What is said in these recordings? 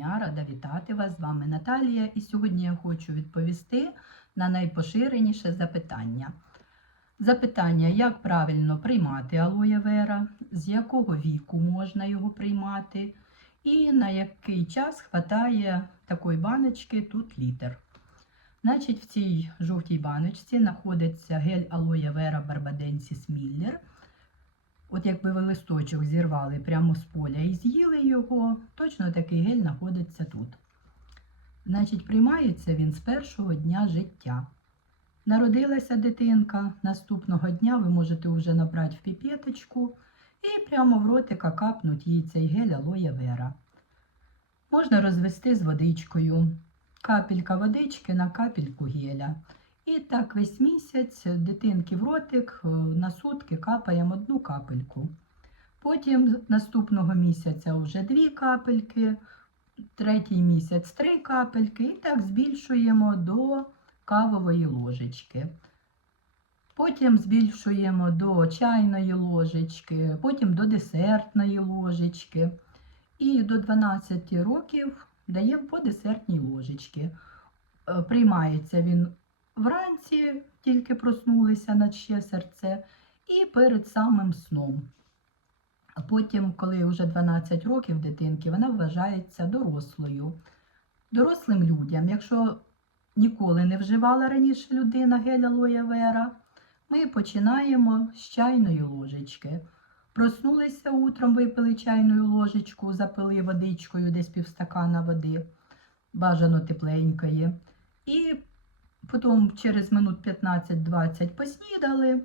дня, рада вітати вас. З вами Наталія. І сьогодні я хочу відповісти на найпоширеніше запитання. Запитання, як правильно приймати алоє вера, з якого віку можна його приймати, і на який час хватає такої баночки тут літр. Значить, в цій жовтій баночці знаходиться гель алоє вера Барбаденсіс Міллер. От якби ви листочок зірвали прямо з поля і з'їли його, точно такий гель знаходиться тут. Значить, приймається він з першого дня життя. Народилася дитинка, наступного дня ви можете вже набрати в піпеточку і прямо в ротика капнуть їй цей гель алоє вера. Можна розвести з водичкою. Капелька водички на капельку геля. І так весь місяць дитинки в ротик е, на сутки капаємо одну капельку. Потім наступного місяця вже дві капельки, третій місяць три капельки, і так збільшуємо до кавової ложечки. Потім збільшуємо до чайної ложечки, потім до десертної ложечки. І до 12 років даємо по десертній ложечці. Е, Приймається він вранці, тільки проснулися наче серце, і перед самим сном. А потім, коли вже 12 років дитинки, вона вважається дорослою. Дорослим людям, якщо ніколи не вживала раніше людина гель алоє вера, ми починаємо з чайної ложечки. Проснулися утром, випили чайну ложечку, запили водичкою, десь півстакана води, бажано тепленької. І потім через минут 15-20 поснідали,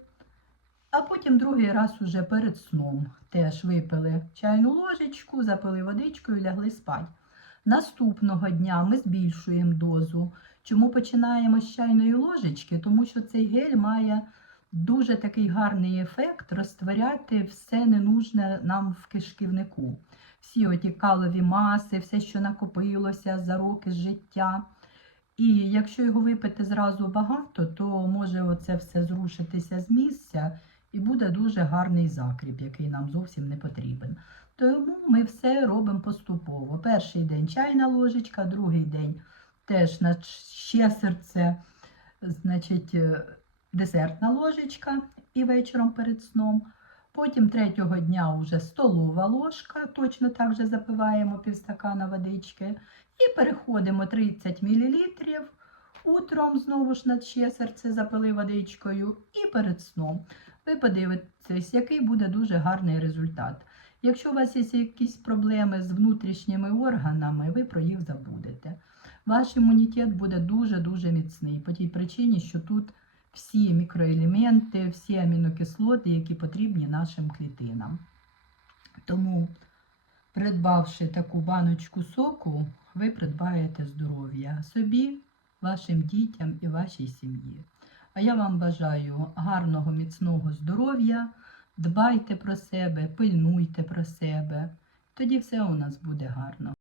а потім другий раз уже перед сном теж випили чайну ложечку, запили водичкою, і лягли спати. Наступного дня ми збільшуємо дозу. Чому починаємо з чайної ложечки? Тому що цей гель має дуже такий гарний ефект розтворяти все ненужне нам в кишківнику. Всі оті калові маси, все, що накопилося за роки життя. І якщо його випити зразу багато, то може оце все зрушитися з місця і буде дуже гарний закріп, який нам зовсім не потрібен. Тому ми все робимо поступово. Перший день чайна ложечка, другий день теж на ще серце, значить, е, десертна ложечка і вечором перед сном. Потім третього дня вже столова ложка, точно так же запиваємо півстакана водички. І переходимо 30 мл. Утром знову ж на ще серце запили водичкою і перед сном. Ви подивитесь, який буде дуже гарний результат. Якщо у вас є якісь проблеми з внутрішніми органами, ви про їх забудете. Ваш імунітет буде дуже-дуже міцний по тій причині, що тут всі мікроелементи, всі амінокислоти, які потрібні нашим клітинам. Тому, придбавши таку баночку соку, ви придбаєте здоров'я собі, вашим дітям і вашій сім'ї. А я вам бажаю гарного, міцного здоров'я, дбайте про себе, пильнуйте про себе. Тоді все у нас буде гарно.